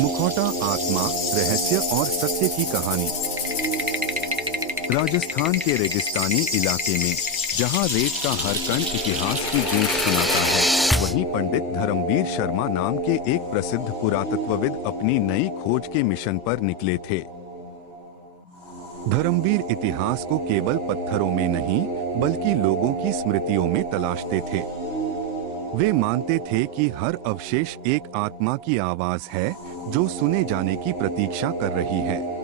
मुखौटा आत्मा, रहस्य और सत्य की कहानी। राजस्थान के रेगिस्तानी इलाके में, जहां रेत का हर कण इतिहास की गूंज सुनाता है, वहीं पंडित धर्मवीर शर्मा नाम के एक प्रसिद्ध पुरातत्वविद अपनी नई खोज के मिशन पर निकले थे। धर्मवीर इतिहास को केवल पत्थरों में नहीं, बल्कि लोगों की स्मृतियों में तलाशते थे। वे मानते थे कि हर अवशेष एक आत्मा की आवाज है, जो सुने जाने की प्रतीक्षा कर रही है।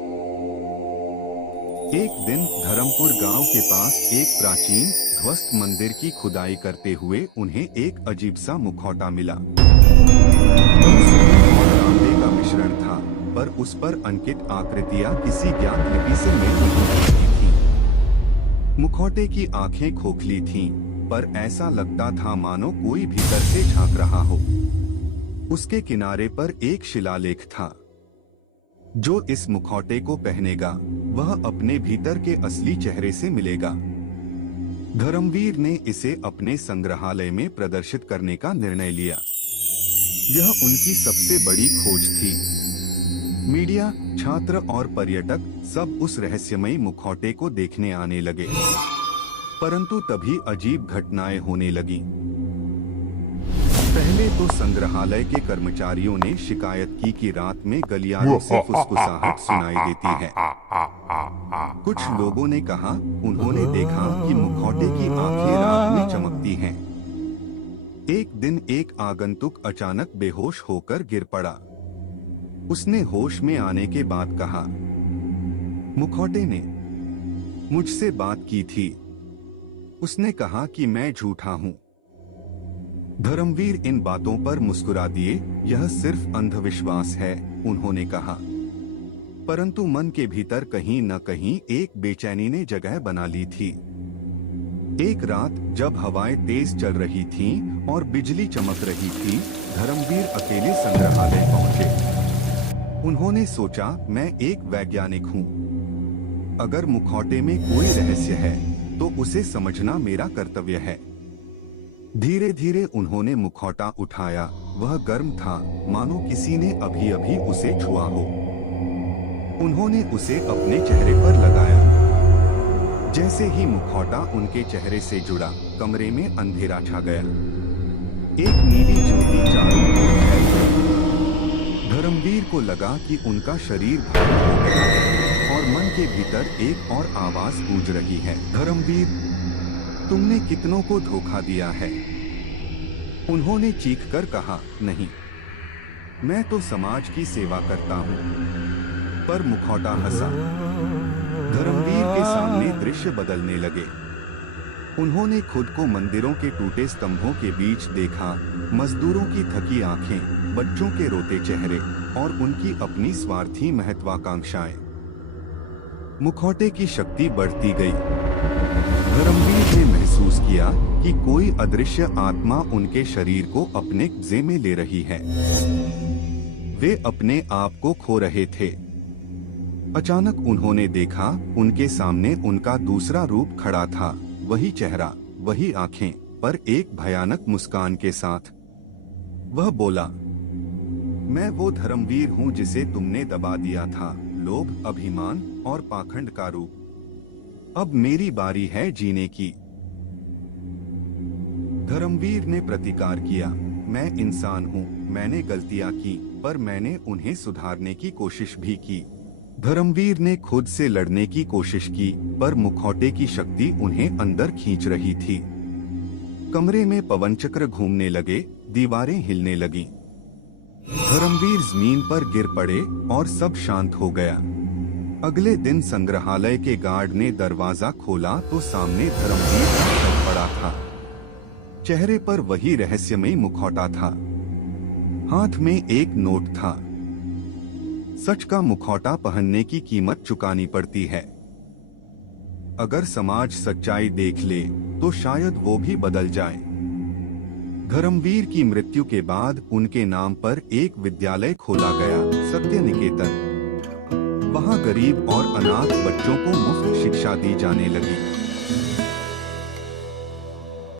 एक दिन धर्मपुर गांव के पास एक प्राचीन ध्वस्त मंदिर की खुदाई करते हुए उन्हें एक अजीब सा मुखौटा मिला। तांबे का मिश्रण था, पर उस पर अंकित आकृतियां किसी ज्ञात लिपि से मेल नहीं खाती थीं। मुखौटे की आंखें खोखली थीं, पर ऐसा लगता था मानो कोई भीतर से झांक रहा हो। उसके किनारे पर एक शिलालेख था, जो इस मुखौटे को पहनेगा वह अपने भीतर के असली चेहरे से मिलेगा। धर्मवीर ने इसे अपने संग्रहालय में प्रदर्शित करने का निर्णय लिया। यह उनकी सबसे बड़ी खोज थी। मीडिया, छात्र और पर्यटक सब उस रहस्यमयी मुखौटे को देखने आने लगे। परंतु तभी अजीब घटनाएं होने लगी। पहले तो संग्रहालय के कर्मचारियों ने शिकायत की कि रात में गलियारों से फुसफुसाहट सुनाई देती है। कुछ लोगों ने कहा उन्होंने देखा कि मुखौटे की आंखें रात में चमकती हैं। एक दिन एक आगंतुक अचानक बेहोश होकर गिर पड़ा। उसने होश में आने के बाद कहा, मुखौटे ने मुझसे बात की थी। उसने कहा कि मैं झूठा हूं। धर्मवीर इन बातों पर मुस्कुरा दिए। यह सिर्फ अंधविश्वास है, उन्होंने कहा। परंतु मन के भीतर कहीं न कहीं एक बेचैनी ने जगह बना ली थी। एक रात जब हवाएं तेज चल रही थीं और बिजली चमक रही थी, धर्मवीर अकेले संग्रहालय पहुंचे। उन्होंने सोचा, मैं एक वैज्ञानिक हूं। अगर मुखौटे में कोई रहस्य है तो उसे समझना मेरा कर्तव्य है। धीरे धीरे उन्होंने मुखौटा उठाया। वह गर्म था, मानो किसी ने अभी अभी उसे छुआ हो। उन्होंने उसे अपने चेहरे पर लगाया। जैसे ही मुखौटा उनके चेहरे से जुड़ा, कमरे में अंधेरा छा गया। एक नीली ज्योति चारों ओर फैल गई। धर्मवीर को लगा कि उनका शरीर भारी हो गया और मन के भीतर एक और आवाज गूंज रही है, धर्मवीर, तुमने कितनों को धोखा दिया है। उन्होंने चीखकर कहा, नहीं, मैं तो समाज की सेवा करता हूं। पर मुखौटा हंसा। धर्मवीर के सामने दृश्य बदलने लगे। उन्होंने खुद को मंदिरों के टूटे स्तंभों के बीच देखा। मजदूरों की थकी आंखें, बच्चों के रोते चेहरे और उनकी अपनी स्वार्थी महत्वाकांक्षाएं। मुखौटे की शक्ति बढ़ती गई। धर्मवीर ने महसूस किया कि कोई अदृश्य आत्मा उनके शरीर को अपने कब्जे में ले रही है। वे अपने आप को खो रहे थे। अचानक उन्होंने देखा, उनके सामने उनका दूसरा रूप खड़ा था। वही चेहरा, वही आंखें, पर एक भयानक मुस्कान के साथ। वह बोला, मैं वो धर्मवीर हूं जिसे तुमने दबा दिया था। लोभ, अभिमान और पाखंड का रूप। अब मेरी बारी है जीने की। धर्मवीर ने प्रतिकार किया, मैं इंसान हूं, मैंने गलतियां की, पर मैंने उन्हें सुधारने की कोशिश भी की। धर्मवीर ने खुद से लड़ने की कोशिश की, पर मुखौटे की शक्ति उन्हें अंदर खींच रही थी। कमरे में पवनचक्र घूमने लगे, दीवारें हिलने लगीं। धर्मवीर जमीन पर गिर पड़े और सब शांत हो गया। अगले दिन संग्रहालय के गार्ड ने दरवाजा खोला तो सामने धर्मवीर खड़ा पड़ा था। चेहरे पर वही रहस्यमयी मुखौटा था। हाथ में एक नोट था। सच का मुखौटा पहनने की कीमत चुकानी पड़ती है। अगर समाज सच्चाई देख ले तो शायद वो भी बदल जाए। धर्मवीर की मृत्यु के बाद उनके नाम पर एक विद्यालय खोला गया, सत्य निकेतन। वहां गरीब और अनाथ बच्चों को मुफ्त शिक्षा दी जाने लगी।